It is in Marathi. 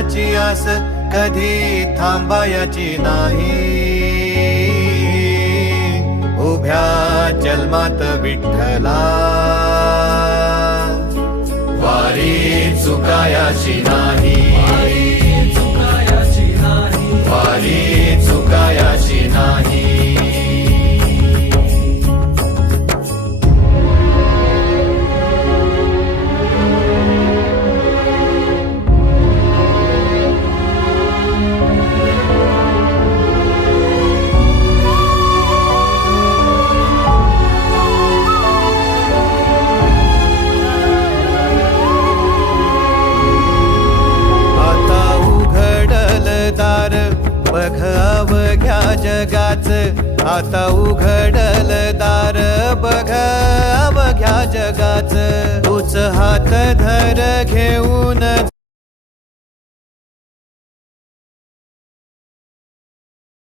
फळाची आस कधी थांबायची नाही. उभ्या जन्मात विठ्ठला वारी चुकायाची नाही. वारी चुकायाची नाही. बघ अवघ्या जगाच, आता उघडल दार बघ अवघ्या जगाच. तूच हात धर घेऊन